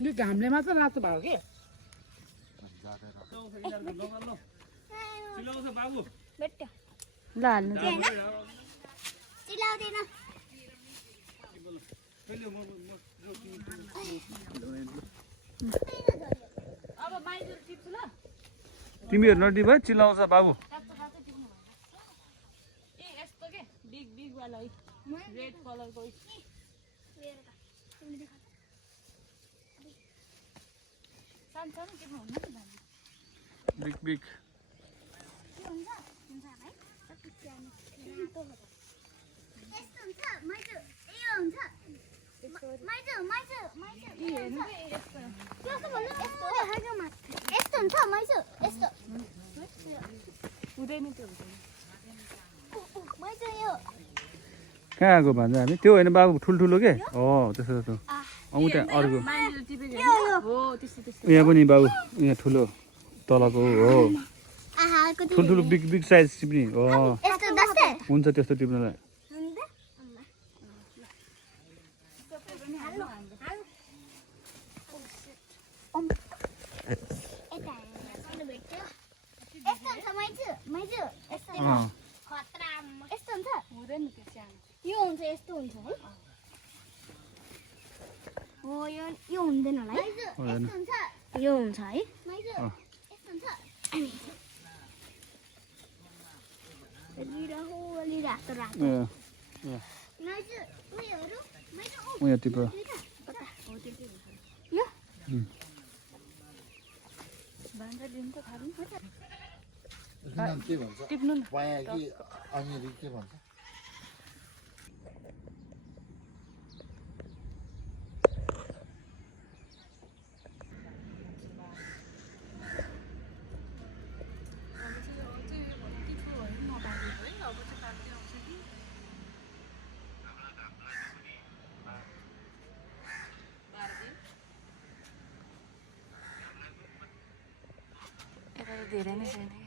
यो घामले मात्र रातो भयो के ल हाल्नु तिमीहरू नटिप है चिल्लाउँछ बाबु बिग बिग कहाँ आएको भन्छ हामी त्यो होइन बाबु ठुल्ठुलो के हो त्यसो त औ त्यहाँ अर्को यहाँ पनि बाबु यहाँ ठुलो तलको हो ठुल्ठुलो बिग बिग साइज टिप्ने हो हुन्छ त्यस्तो टिप्नलाई यो हुन्छ यस्तो हुन्छ है हो यो हुँदैन होला है यो हुन्छ है उयो टिप टिप्नु न धेरै नै छैन